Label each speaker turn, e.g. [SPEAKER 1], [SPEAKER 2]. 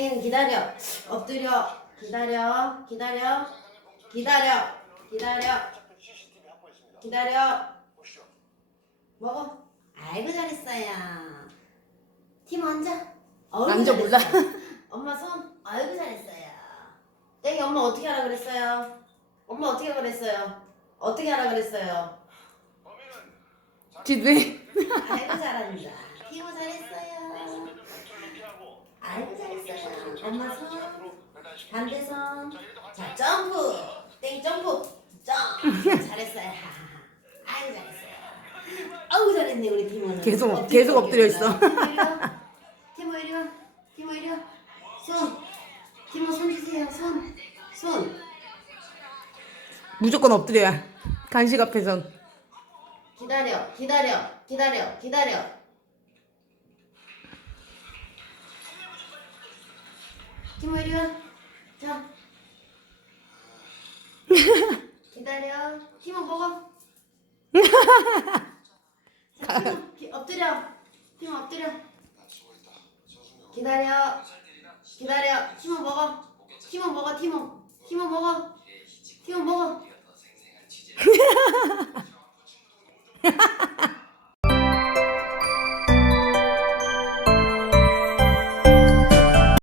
[SPEAKER 1] 땡 기다려. 엎드려. 기다려. 기다려. 기다려. 기다려. 기다려. 먹어. 아이고 잘했어요. 팀 앉아.
[SPEAKER 2] 앉아 몰라.
[SPEAKER 1] 엄마 손. 아이고 잘했어요. 땡이 엄마 어떻게 하라 그랬어요? 엄마 어떻게 그랬어요? 어떻게 하라 그랬어요?
[SPEAKER 2] 기대.
[SPEAKER 1] 아이고 잘한다. 팀호 잘했어요. 아이고 잘했어요. 엄마 손. 반대 손. 자 점프. 땡 점프. 점프. 잘했어요. 아이고 잘했어요. 아우 잘했네 우리 팀은.
[SPEAKER 2] 계속- 계속 엎드려 있어.
[SPEAKER 1] 티모 이리 와. 티모 이리 와. 손. 티모 손 주세요. 손. 손.
[SPEAKER 2] 무조건 엎드려야. 간식 앞에선.
[SPEAKER 1] 기다려. 기다려. 기다려. 기다려. 김호 이리 와. 자. 기다려. 김호 먹어. 자, 김호 엎드려. 김호 엎드려. 기다려. 기다려. 김호 먹어. 김호 먹어. 김호. 김호 먹어. 김호 먹어.